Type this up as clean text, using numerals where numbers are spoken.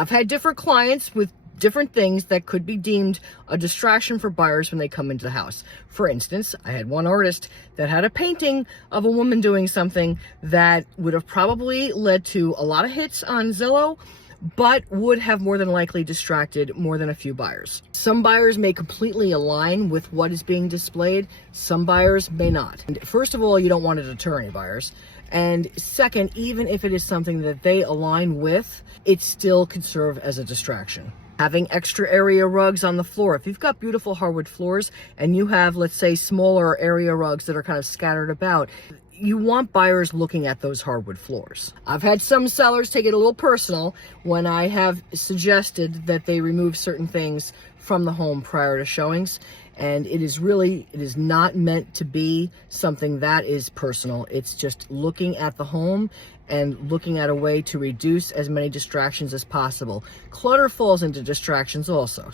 I've had different clients with different things that could be deemed a distraction for buyers when they come into the house. For instance, I had one artist that had a painting of a woman doing something that would have probably led to a lot of hits on Zillow, but would have more than likely distracted more than a few buyers. Some buyers may completely align with what is being displayed. Some buyers may not. And first of all, you don't want to deter any buyers. And second, even if it is something that they align with, it still can serve as a distraction. Having extra area rugs on the floor. If you've got beautiful hardwood floors and you have, let's say, smaller area rugs that are kind of scattered about, you want buyers looking at those hardwood floors. I've had some sellers take it a little personal when I have suggested that they remove certain things from the home prior to showings. And it is not meant to be something that is personal. It's just looking at the home and looking at a way to reduce as many distractions as possible. Clutter falls into distractions also.